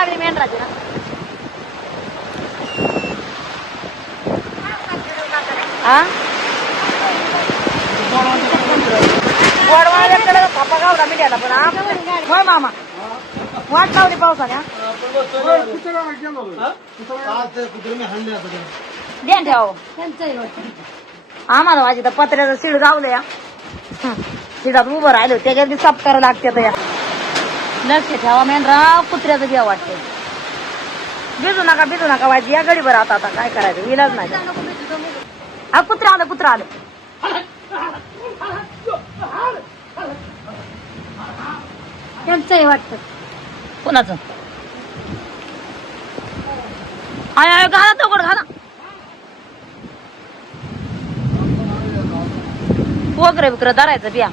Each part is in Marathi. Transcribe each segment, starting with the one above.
लागली मेंढराची ना. हा गोडवाड्याकडे थापा गावला मी द्यायला पण होय मामा वाट लावली पावसाने. द्या ठेव आम्हाला माझी तर पत्र्याचं शिड गावलं या शिडात उभं राहिलो त्याच्यात बी साफ करायला लागते या. लक्ष ठेवा मेंढरा कुत्र्याचं घ्या वाटते. भिजू नका वाजी या गडीभर आता काय करायचं इलाज नाही. हा कुत्रा आलं त्यांचंही वाटत कोणाचं आय घाला तोकड घाला वगैरे बिकर धरायचं बिया.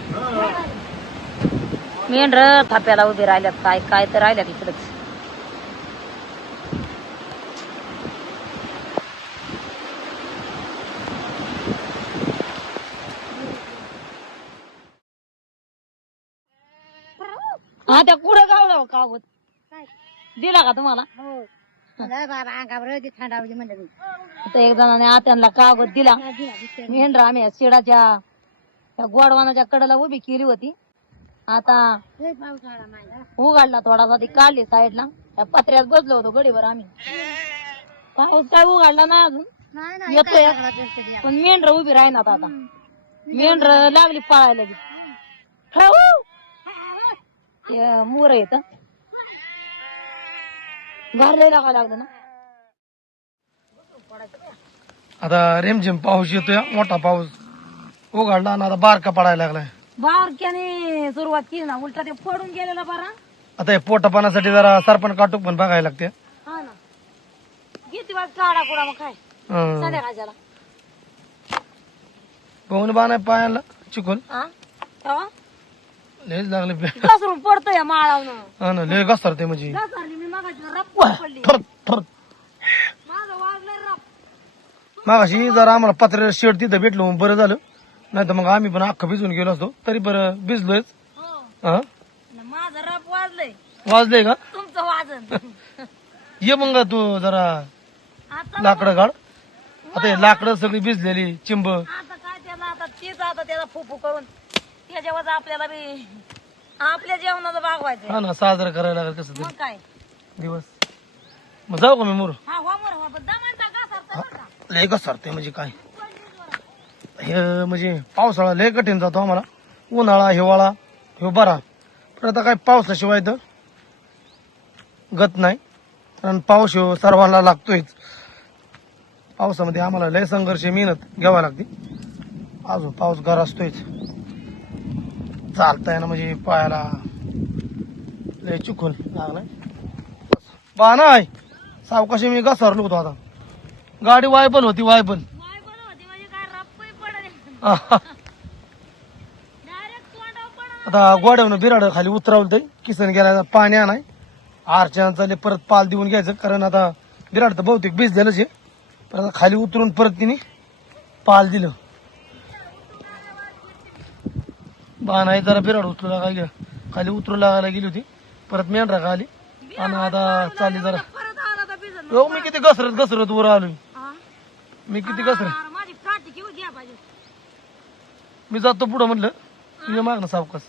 मेंढर थाप्याला उभे राहिल्यात काय तर राहिल्यात इकडच. हा त्या कुठं गावला कावत दिला का तुम्हाला. थंडावली म्हणजे एक जणाने आत्यांना कागद दिला. मेंढरा आम्ही शिडाच्या त्या गोडवानाच्या कडेला उभी केली होती. आता उघडला थोडासा ती काढली साईडला त्या पत्र्यात बसलो होतो गडीवर आम्ही. पाऊस काय उघडला ना अजून येतोय पण मेंढर उभी राहणार. आता मेंढर लागली पळायला मोर येत भरले लागा लागलं ना. आता रेमझेम पाऊस येतोय मोठा पाऊस उघडला ना आता बारका पडायला लागलाय. बारक्याने सुरुवात केली ना उलटा ते पडून गेलेला बरा. आता हे पोटापाण्यासाठी जरा सरपण काटूक पण बघायला लागते. हा ना किती वाज काढा कुडा मग काय संध्याकाळच्याला पाहुणे बाण पायाला चिकून लयच लागले. घसरून पडतो या माळावनं. हा ना लय घसरते म्हणजे घसरली मी मगाशी रप पडली माझं वाजलंय रप. मागाशी जरा आम्हाला पत्र्याला शेड तिथं भेटलो बरं झालं नाही तर मग आम्ही पण अख्खं भिजून गेलो असतो. तरी बरं भिजलोय. माझं रप वाजलंय वाजलंय का तुमचं वाजन. ये मग तू जरा लाकडं काढ. आता हे लाकडं सगळी भिजलेली चिंब. आता काय त्याला आता तेच आता त्याला फुफू करून त्याच्यावर आपल्याला बी आपल्या जेवणाचं भागवायचं. हा ना साजरा करायला लागेल कसं मग तरी काय दिवस. मग जाऊ का मी मोर. हा वामर दमाचा घासारता बरं का. लय घसरते म्हणजे काय हे म्हणजे पावसाळा लय कठीण जातो आम्हाला. उन्हाळा हिवाळा हे बरा पण आता काय पावसाशिवाय तर गत नाही. कारण पाऊस हो सर्वांना लागतोय. पावसामध्ये आम्हाला लय संघर्ष मेहनत घ्यावा लागते. अजून पाऊस गरजतोय चालताय ना म्हणजे पायाला लय चुकून लागलाय. बा नाही सावकाशी मी घसरलो होतो. आता गाडी वायबल होती वायबल. आता गोड्यावरून बिराड खाली उतरवलं किसन गेला पाणी आणाय आरच्यांचा परत पाल देऊन घ्यायचं. कारण आता बिराड तर बहुतेक भिजलेलंच आहे. पण आता खाली उतरून परत तिने पाल दिलं. बा नाही जरा बिराड उतरू लागायला खाली उतरू लागायला गेली होती. परत मेंढरा का आली आणि आता चालली जरा. हो मी किती घसरत वर आलोय. मी किती घसरत मी जातो पुढं म्हणलं तुझ्या माग ना सावकाश.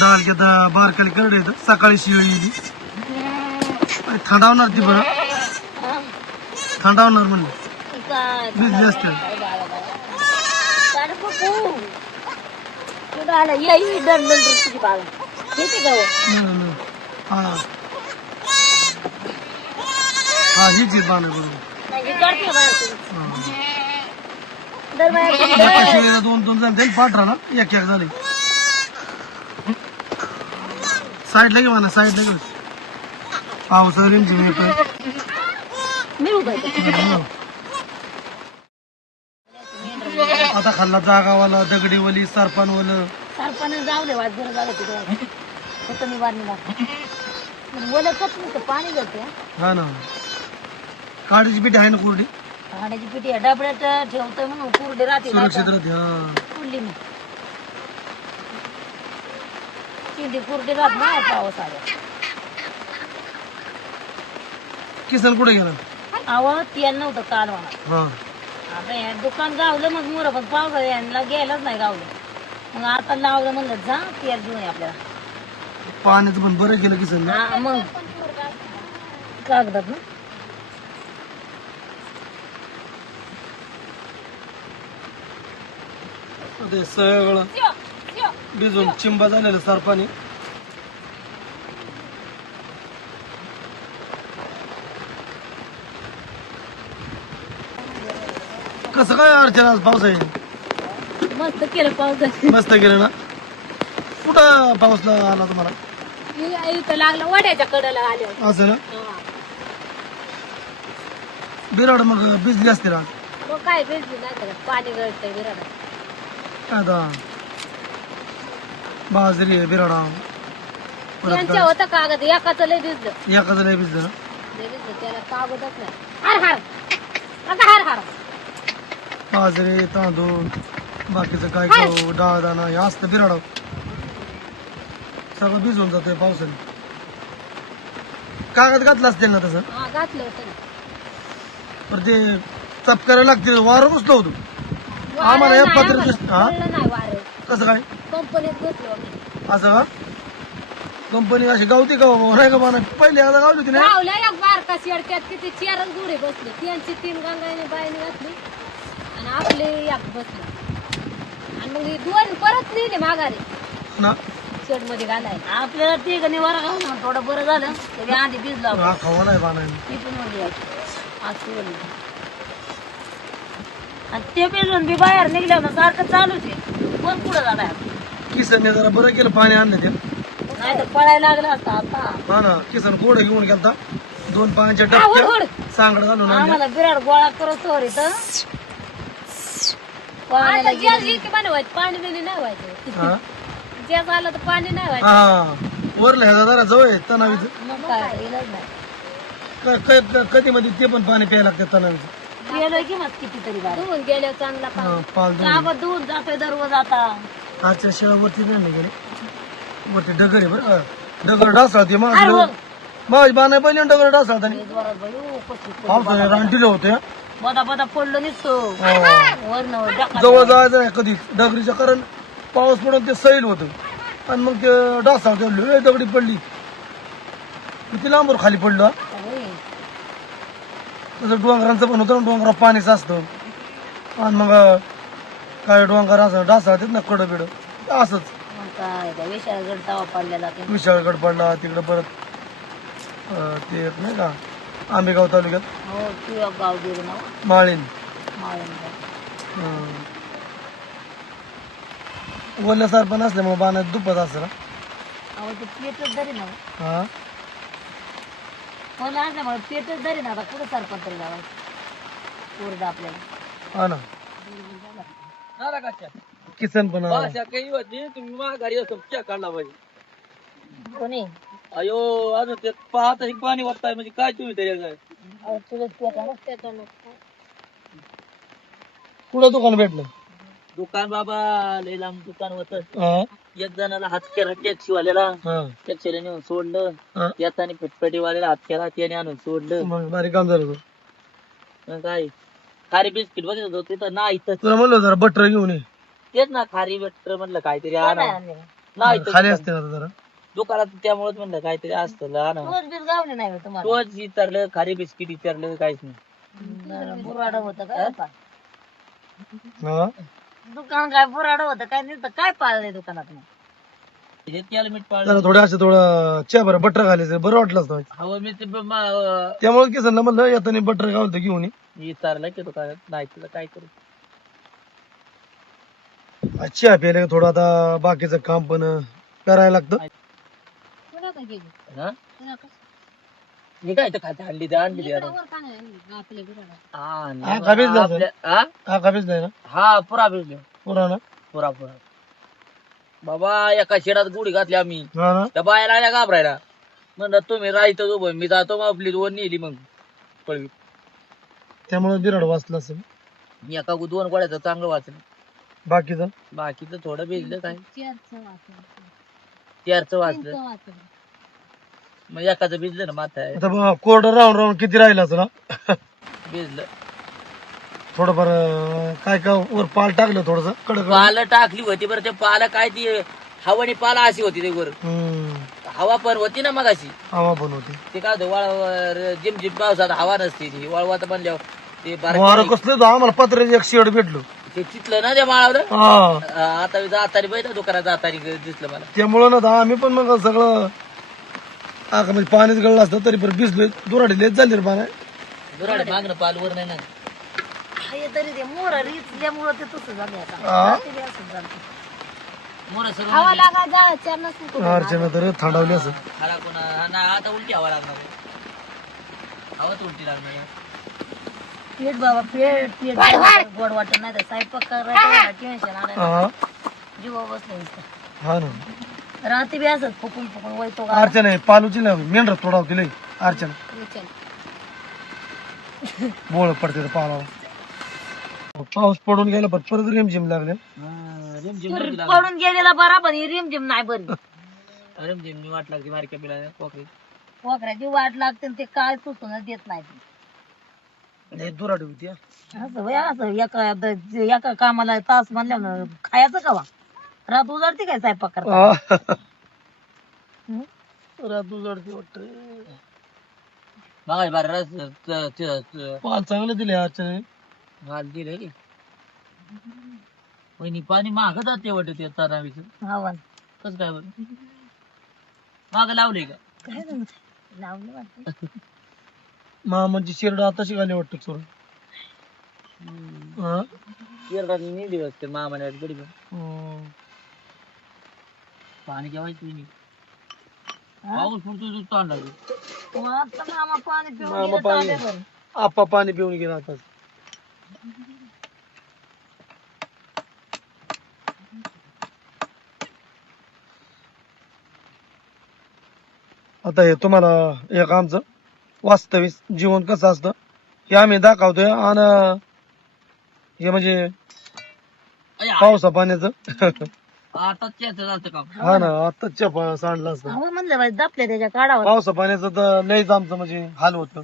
डाळ की आता बारकाली करडे येतं सकाळी शिळी थंडावणार ती बरं थंडावणार म्हणलं भिजली असते. हा हीच बाण बरोबर. दोन जण जाईल पाठरा ना एक झाले साईडला घे म्हणा साईडला गेलं पावसा रिमझिम येतोय. आता खाल्ला जागावाला दगडीवाली सरपणवालं सरपण जाऊ दे वाज बरं झालं तिथे मी वाढली पाणी जाते. हा ना काडीची पिठी आहे ना कोरडी पाण्याची पिठी डबड्यात ठेवतोय म्हणून कुरडी राहते सुरक्षित राहते. हा कुरली मी पिंडी पुरडी राहत ना पाऊस आला. किसन कुठे गेला? अहो तेल नव्हतं कालवाना. हा आता हे दुकान गावलं मग मोर पण पाऊस यांना गेलाच नाही गावलं. मग आता लावलं म्हणलं जा तेल घेऊन ये आपल्याला. पाण्याचं पण बरं केलं किसन. हा मग कागदात ना ते सगळं भिजून चिंबा झालेलं सरपाणी. कसं काय अर्चना आज पाऊस आहे? मस्त केलं पाऊस. मस्त गेलं ना. कुठं पाऊसला आला तुम्हाला? इथं लागलं वड्याच्या कडेला आले. असं ना. बिराड मग भिजली असते ना. मग काय भिजली नाही तर पाणी गळतंय विराडा. आता बाजरी आहे बिराडा. परत त्यांच्या होतं कागद एकाच लय भिजलं. एखादं नाही भिजलं ना. लय भिजलं त्याला कागदच नाही. हार हार आता हार हार. बाजरी तांदूळ बाकीचं काय गहू डाळ दाणा हे असतं बिराड. सगळं भिजून जातंय पावसाने. कागद घातलं असतील ना तसं. हा घातलं होतं ना. पण ते चपकायला लागतील. वारं घुसलं होतं आम्हाला या पत्र कळलं नाही वारं. कसं काय कंपनीत बसलो आम्ही. असं का? कंपनी अशी गावती का बाबा? नाही का बाना पहिले आता गावली होती ना. गावला एक बारका शेडक्यात किती चारच गुढे बसले. त्यांची 3 गंगाने बाईने घातली आणि आपले एक बसले. आणि मग ही 2 परत नेली माघारी ना. शेड मध्ये घालाय. आपल्याला ते गणी वर घालून थोडं बरं झालं. तरी आधी भिजला हा खावा नाही बाना. ती पण वळली आणि ते भिजून बी बाहेर निघल्या ना सारखं चालूच आहे. कोण पुढं झालाय किसनने जरा बरं केलं पाणी आणलं ते. नाही तर पळायला लागला असता आता. हा ना. किसन गोड घेऊन गेलता 2 पाण्याच्या हा, हुड, डबक्या हुड. सांगड घालून आणले. आम्हाला बिराड गोळा करत तर इथं पाण्याला बनवायचं. पाणी बिणी नाही व्हायचं. हा जे झालं तर पाणी नाही व्हायचं. हा वरलं ह्याचा जरा जवळ आहे तणावीचं. मग काय इलाज नाही. कधी मध्ये ते पण पाणी प्यायला लागतं तणावीचं. गेलोय की मग कितीतरी बार धुवून गेल्या चांगला हा पाल पाणी धुवून जातोय दररोज आता. आजच्या शेळावरती नाही गेले. वरती डगर आहे बरं का. डगर डासळते माझी बाना पहिली डगर डासळता पावसाने रानटीलं होते. बदा बदा पडलं निघतो वरनं जवळ जायचं नाही कधी डगरीच्या कारण पाऊस पडून ते सैल होत आणि मग ते डासाळते दगडी पडली किती लांबवर खाली पडलं. तसं डोंगरांचं पण होतं. डोंगरात पाणीच असतं आणि मग काय डोंगर असं डासाळतात ना कडं बिड असंच. काय विशाळगड तवा पडलेला विशाळगड पडला तिकडं. परत ते एक नाही का आंबेगाव तालुक्यात हो तू गाव गेलो ना माळीन. ओल्यासारखं पण असल्यामुळे बाणात दुपत असं ना. अहो ते पेटच धरी ना. हा मला असल्यामुळे पेटच धरी ना. आता कुठं सरपंच तरी लावायचं कोरडं आपल्याला. हा ना. किसन पण काही होती तुम्ही माघारी असं क्या काढला पाहिजे. कोणी अयो अजून ते पाहता पाणी वाटताय म्हणजे काय तुम्ही तरी काय कुठं दुकान भेटलं? दुकान बाबा लय लांब दुकान होत. हा एक जणाला हात केला टॅक्सी वाल्याला. हा टॅक्सीला नेऊन सोडलं. हा. येताना फटफटी वाल्याला हात केला त्याने आणून सोडलं. मग भारी काम झालं तुझं. मग काय खारी बिस्किट बघत होतो तिथं नाही तर तुला म्हणलं जरा बटर घेऊन ये. तेच ना खारी बटर म्हणलं काहीतरी आणा नाही तर खाली असते ना जरा. दुकानात त्यामुळेच म्हणलं काहीतरी असतं आणा. रोज बीज गावले नाही बे तुम्हाला. तोच विचारलं खारी बिस्किट विचारलं काहीच नाही. बुराड होतं काय हा दुकान काय बुराड होतं काय नाही काय पाळलंय दुकानात मग. हे त्याला मीठ पाळलं. जरा थोडं असं थोडं च्या बरं बटर घालायचं बरं वाटलं असतं. हवं मी ते त्यामुळे किसन म्हणलं येताना बटर घालतो घेऊन ये. विचारलं की दुकानात नाही तुला काय करू. चहा प्यायला थोडं आता बाकीचं काम पण करायला लागतं. पुन्हा काय गेली? हा? पुन्हा कसं? मी काय तर खाते आणली आणली इकडं वर का नाही आणली? आपल्या घराला. हा, का भिजला असेल? हा का नाही ना हा पुरा भिजलो पुरा ना. पुरा पुरा बाबा एका शेडात गुढी घातली आम्ही. हा ना. त्या बाया लागल्या घाबरायला. म्हणलं तुम्ही राहायचं उभं मी जातो मग आपली दोन नेली मग पळवी. त्यामुळे बिराड वाचलं असेल. मी एका 2 गोळ्याचं चांगलं वाचलं. बाकीचं बाकीचं थोडं भिजलं काय चेअरचं वाटलं. तेरचं वाचलं मग एकाचं भिजलं ना माथा आहे. आता कोरडं राहून राहून किती राहिलं असं ना भिजलं थोडंफार काय काय वर पाल टाकलं थोडस कडक पाल टाकली होती बरं ते पाला काय ती हवानी पाला अशी होती ते वर हवा पण होती ना मग अशी हवा पण होती ते काय होतं वाळ जिम पावसात हवा नसते ती वाळवात बनल्यावर ते वारं बारीक कसलं होतं, आम्हाला पत्र्याचं एक शेड भेटलो ते चितलं ना त्या माळावर हा आता जातानी बैठा दुकानात जातानी दिसलं मला त्यामुळं ना आम्ही पण मग सगळं आका म्हणजे पाणीच गळलं असतं तरी पण भिजलोय दुराडी लेट झाली रे पाण्या दुराडे मागणं पाल वर नाही ना हे तरी ते मोर रिचल्यामुळं ते तसं झालं आता. हा. ते बी असंच झालं. मोर सर्व हवा लागा जा चारच नको. अर्चना तर थंडावली असं हरा कोणा ना आता उलटी हवा लागणार आहे. हवाच उलटी लागणार आहे. पेट बाबा पेट गोड वाटत नाही तर स्वयंपाक करायचं टेन्शन आलं हा जीवा बसलं नुसतं. हा ना रात्री बी असत फुकून फुकून वैतो अर्चना पालूची ना मेंढर तोडावती लई अर्चना बोळ पडते ते पालाला पाऊस पडून गेला पण परत रिमझिम लागले रिमझिम नव्हती लागली. पडून गेलेला बरा पण रिमझिम नाही बरी रिमझिमनी वाट लागली बारक्या पिला कोकरी वखराची वाट लागते आणि ते काय सुचून देत नाही दुराडी होती हा. असं वय असं एका कामाला तास म्हणल्या खायचं का रात उजाडते काय स्वयंपाक करता रात उजाडती वाटत मागाय बारा पाल चांगले दिले अर्चना घाल दिले की वहिनी पाणी माग जाते वाटत ते तरावीचं हवा कसं काय बरं माग लावले का काय झालं? लावलं वाटतं मामाची शिरड आता शिकायला वाटत सोडून हा केरळाने नेली वाटते मामाने गडी हम्म. पाणी जेवायचं नाही पाऊस पडतो ताण लागेल आता मामा पाणी पिऊन मामा गेले पाणी तांब्याभर. आपा पाणी पिऊन गेला आता आता हे तुम्हाला एक आमचं वास्तविक जीवन कसं असतं हे आम्ही दाखवतोय आणि हे म्हणजे पावसा पाण्याचं आता त्याच जातं काम हा ना आताच्या सांडलं असतं अहो म्हणलं बाई दापल्या त्याच्या काढावर पावसा पाण्याचं तर लयच आमचं म्हणजे हाल होतं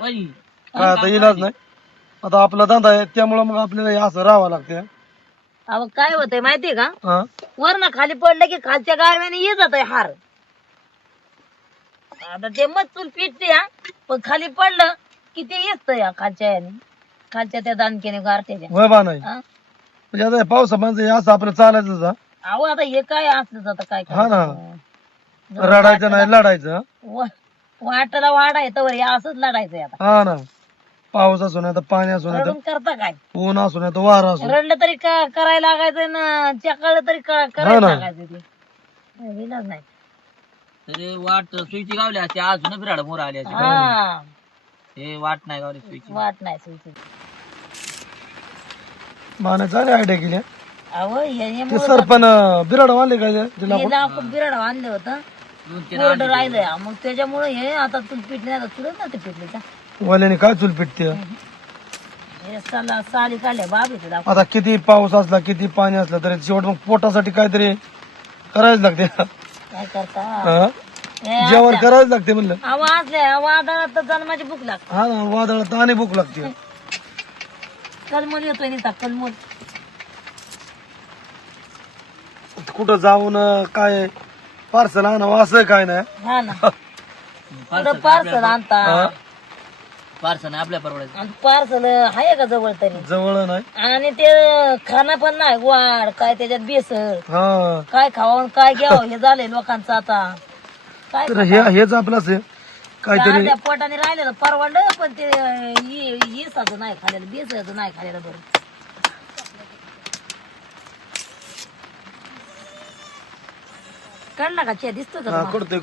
वहिनी काय आता इलाज नाही आता आपला धंदा आहे त्यामुळं मग आपल्याला हे असं राहावं लागतं अहो काय होतंय माहितीये का हा वरनं खाली पडलं की खालच्या गारव्याने ये जात हार आता ते मग चूल पिटते हा पण खाली पडलं की ते येत या खालच्या याने खालच्या त्या दानकेने गारठ्याच्या वय बा नाही हा? म्हणजे आता हे पावसा पाण्याचं हे असं आपलं चालायचं हा. अहो आता हे काय असलं जातं काय हा ना. करायचं? रडायचं नाही लढायचं वाटाला वाढायचं वर हे असंच लढायचंय आता हा ना पाऊस असू नाही तर पाणी असू नाही रडून करता काय तर ऊन असू नाही तर वारा असू रडलं तरी करायला लागायचं ना चकाळलं तरी करायला ना. लागायचं ते इलाज नाही तरी वाट सुईची गावली असते अजून बिराड मोर आली असते हा हे वाट नाही गावली सुईची वाट नाही सुईची. माने चांगली आयडिया केली हा. अहो हे ते सरपण बिराड वाले काय तिला हे आपण बिराड आणलं होतं दोन तीन कोरडं राहिलंय मग त्याच्यामुळे हे आता चूल पिटले आता चुलत ना ते पिटले का वाल्याने काय चूल पिटते हे साली काढल्या बाब येते दाखव. आता किती पाऊस असला किती पाणी असलं तरी शेवट मग पोटासाठी काहीतरी करायच लागते काय करता हा? जेवण करायच लागते म्हणलं आवाजल्या वादळात तर जन्माची भूक लागते हा ना वादळात आणि भूक लागते कलमल येतोय निघता कलमल कुठं जाऊन काय पार्सल आणावं असं काय नाही हा ना पुढं पार्सल आणता पार्सल नाही आपल्या परवडायचं आणि पार्सल आहे का जवळ तरी जवळ नाही आणि ते खाना पण नाही वाढ काय त्याच्यात बेसळ हा काय खावं काय घ्यावं हे झालंय लोकांचं आता काय तर हेच आपलंच आहे काहीतरी अर्ध्या पोटाने राहिलेलं परवडलं पण ते येसाचं नाही खाल्लेलं बेसळचं नाही खाल्लेलं बरं काढला का चे दिसतो का हा, तुम्हाला? करतोय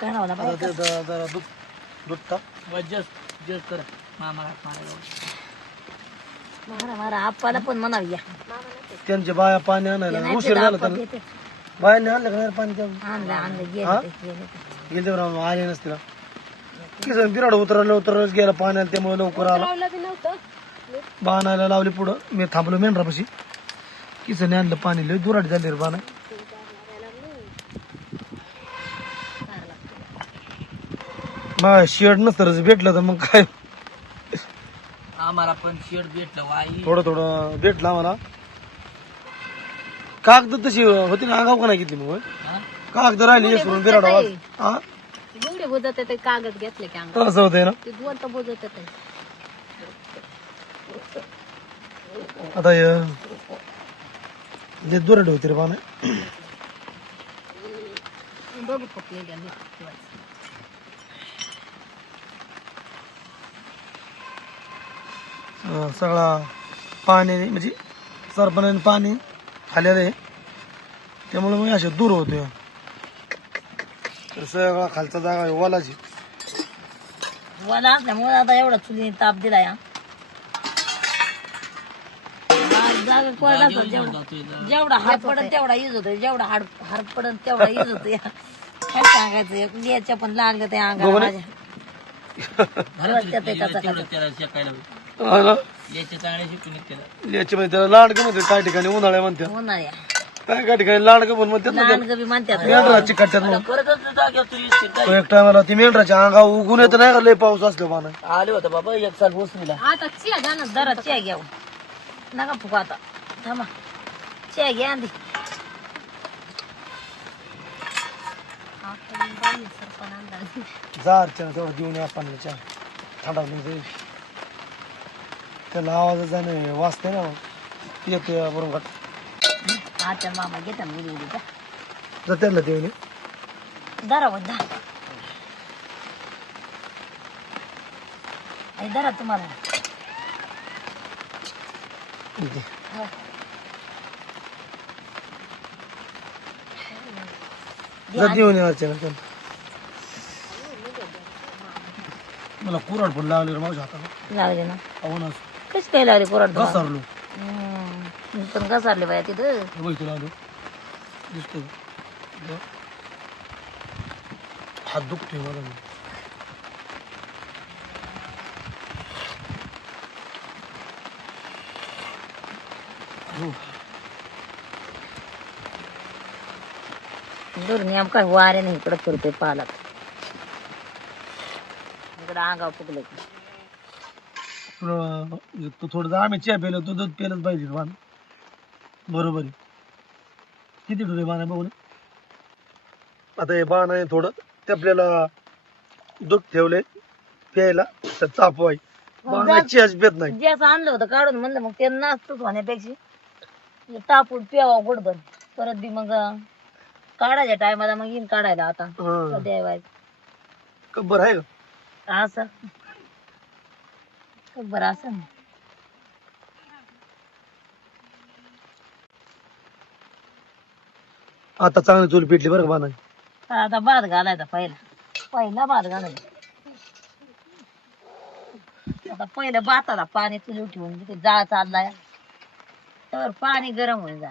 काढावं आता लागलं. ते जरा दूध दूध टाक. जस्ट कर मामा मारायला मारा मारा आप्पाला पण म्हणावं या त्यांच्या बाया पाणी आणायला नाही उशीर ते झाला आप्पा तर घेते. बायांनी आणलं का नाही पाणी त्यावर आणलं आणलं हा? गेलं ते, गेलं ते. गेले राव आले नसतील किसन बिराड उतरवलंच गेला पाण्याला त्यामुळे लवकर आला बाणायला लावली पुढं मी थांबलो मेंढरापाशी किसने आणलं पाणी लय दुराट झाले रे बाना. मग शेड नसतरच भेटलं तर मग काय आम्हाला पण शेड भेटलं वाई. थोडं थोडं भेटलं आम्हाला. कागद तशी होती ना आगाव का नाही घेतली मग हा? कागद राहिली येसून बिराड आवाज. हा एवढे बुजत ते कागद घेतले की अंगात असं होतंय ना. ते दोन तर बुजत ते आता लय दुराट होती रे बाना. बघू पकले सगळा पाणी म्हणजे सरपणाने पाणी खाल्याला आहे त्यामुळे मग असे दूर होते. सगळा खालचा जागा आहे वालाची. वाला असल्यामुळे आता एवढा चुली ताप दिला या जागा कोरडा असतो. जेवढा हाड पडत तेवढा यूज होतो. जेवढा हाड पडत तेवढा यूज होतो. काय सांगायचं याच्या पण लागलं ते अंगाला माझ्या. त्याला शेकायला हा ना याच्या चांगल्या शिकून त्याला याच्यामध्ये त्याला लांडगं म्हणते काय ठिकाणी उन्हाळ्या म्हणते उन्हाळ्या काय ठिकाणी लांडगं पण म्हणतात ना. लांडगं बी म्हणतात. मेंढराची काढतात मग. खरंच जाग्या तू येशील काय? तो एक टायमाला ती मेंढराच्या अंगा उगून येत नाही का लय पाऊस असलो पाना. आले होता बाबा एक साल भोसरीला. आता चिया घ्या ना जरा चिया घ्या नका फुका आता थांबा चिया घ्या आधी. जारच्या तेवढं देऊन या पाणी चहा थंडावून जाईल. त्याला आवाज जाणे वाचते ना येते बरोबर. आता मामा घेता मुली उडी का जा त्याला देऊन ये. धरा बद्दा धरा तुम्हाला इथे. जा देऊन या अर्चना त्याला. मला कुराड पण लागली रे माझ्या हाताला. लागले ना अहो कशी काय लागली कोरड घसारलो. मी पण घसारले बाया तिथं. बघ तुला आलो दिसतो हात दुखतोय माझा. दुर्नियम काय वारे नाही इकडं फिरतोय पालात इकडं अंगाव फुगले की तुला तू थोडं आम्ही चहा पेलो तू दूध पेलच पाहिजे बाण. बरोबर आहे. किती ठेवले बाण बघून. आता हे बाण आहे थोडं ते आपल्याला दूध ठेवले प्यायला तर चापवाय बाण चहाच पेत नाही. ज्याचं आणलं होतं काढून म्हणलं मग ते नाचतच होण्यापेक्षा तापून प्यावा गोडभर परत बी मग काढायच्या टायमाला मग येईन काढायला. आता हा. द्यावाय कब्बर आहे का असं बरं असं आता चांगली चूल पेटली बरं का बाण. आता भात घालायचा पहिला भात घालायचा. आता पहिलं भाताला पाणी चुली ठेवून तिथे जाळ चाललाय तर पाणी गरम होईल जा.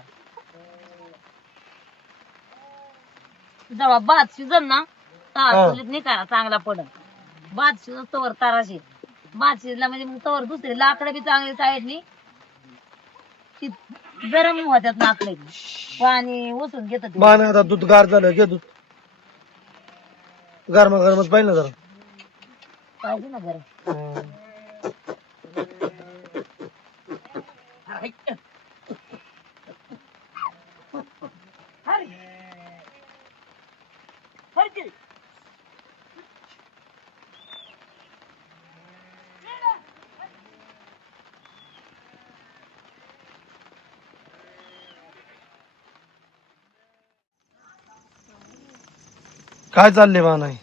जेव्हा भात शिजन ना तर चुलीत निकाला चांगला पडत. भात शिजत तवर ताराशी भात शिजला म्हणजे मग तवर दुसरी लाकडं बी चांगली साईडनी गरम होत्यात लाकडे पाणी ओसून घेत बाण. आता दूध गार झालं घे दूध गरमच पाहिजे ना जरा पाहिजे ना गरम. काय चालले बा नाही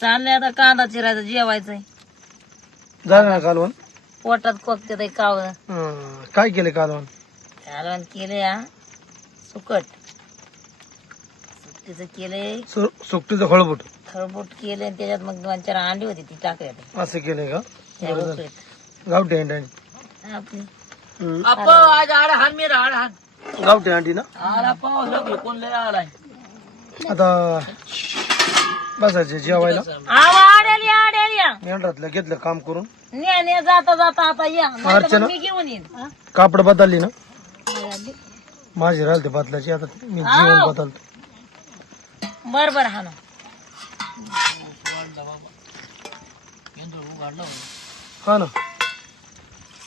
चाललंय आता कांदा चिरायचा जेवायचंय. झालं ना कालवण. पोटात कोकते ते काव काय केले कालवण. कालवण केले या सुकट सुकटीचं केलंय सुकटीचं खळबुट खळबुट केले त्याच्यात मग 2-4 अंडी होती ती टाकले असं केलंय का. त्या उकळीत. गावठी अंडी आपली अप्पा आज आड हान मेरा आड हान गावठी अंडी ना. आला पाऊस लागली कोण लय आलाय. आता बसायचे जेवायला. आड्याली मेंढरातलं घेतलं काम करून ने जाता जाता आता या नाहीतर अर्चना? मग मी घेऊन येईन. कापड बदलली ना. माझी राहिली बदलाची, आता मी जीवन बदलतो. बर हा ना. हा ना,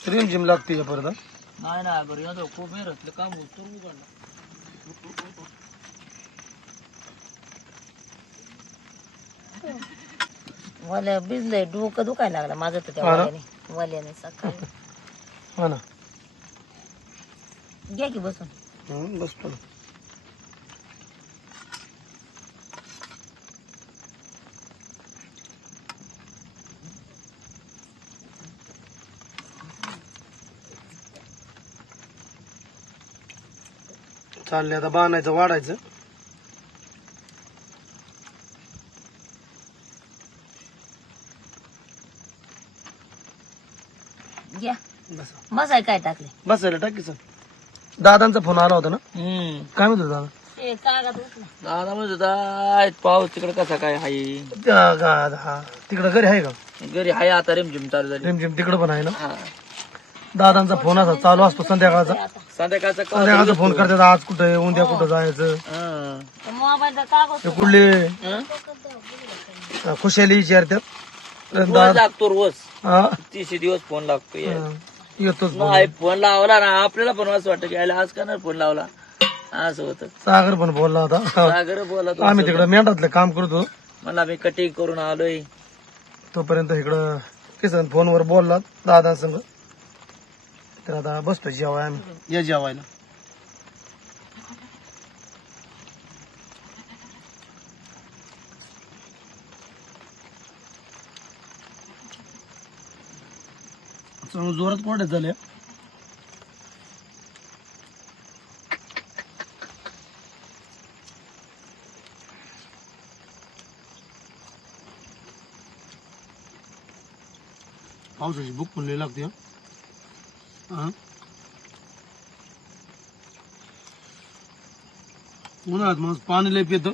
रिमझिम लागते परत. नाही ना बरं खूप मेहनतलं काम होतं उघडलं. मला भिजलंय, डोकं दुखायला लागलं माझं तर त्या हा ना? वाल्याने सकाळी. हा ना, घ्या की बसून. बसतो ना. चालले आता बाणायचं, वाढायचं. घ्या बस बसाय काय टाकले. बसायला टाकीच. दादांचा फोन आला होता ना, काय म्हणतो दादा? ते कागद उचला. दादा म्हणत होता पाऊस तिकडे कसा काय हाय. तिकडं घरी आहे का? घरी हाय आता रिमझिम चालू झाली. रिमझिम तिकडं पण आहे ना. हा. दादांचा फोन असा चालू असतो संध्याकाळचा. संध्याकाळचा संध्याकाळचा फोन करतात, आज कुठे, उद्या कुठं जायचं. हा. मोबाईलचा कागद ते कुठले हं? खुशाली विचारतात. रोज लागतो रोज. हा, 30 दिवस फोन लागतो यार. येतोच फोन. नाही फोन लावला ना आपल्याला पण असं वाटतं की यायला आज का नाही फोन लावला, असं होतं. सागर पण बोलला होता. सागर बोलत होता. आम्ही तिकडं मेंढातलं काम करतो, मला मी कटिंग करून आलोय. तोपर्यंत इकडं किसन फोनवर बोलला दादा संग. तर आता बसतो जेवाय आम्ही. या जेवायला. जोरात कोरडे झाले. पावसाची बुक पण लई लागते. हा, उन्हाळ्यात मग पाणी लई पित,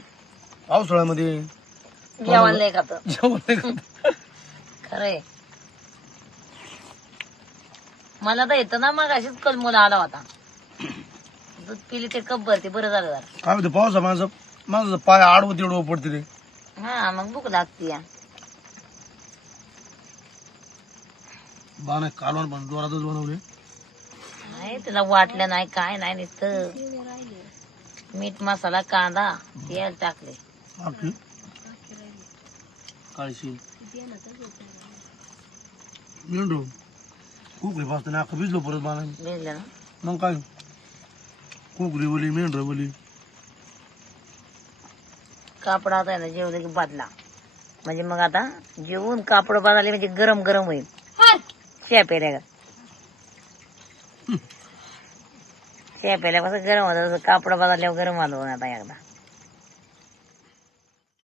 पावसाळ्यामध्ये जेवण लय खात. जेवण नाही करत. खरंय. मला तर येतं ना, मग अशीच कलमूल आला होता. दूध पिली ते कप भरते, बरं झालं जरा. काय होते पावसा माझं पाय आडवं तिडवं पडते ते. हा मग भूक लागते या. बाण कालवण पण जोरातच बनवले. नाही तिला वाटलं नाही, काय नाही, नुसतं मीठ मसाला कांदा तेल टाकले. काळशी मेंढू कुकरी पाचताना अख्खं भिजलो परत बाणाने. भिजलं ना. मग काय कुकरी बोली, मेंढर बोली. कापड आता आहे ना, जेवलं की बदला. म्हणजे मग आता जेवून कापड बदलले म्हणजे गरम गरम होईल. चहा प्यायला चहा प्यायल्यापासून गरम होतं, कापड बदलल्यावर गरम आलो आता एकदा.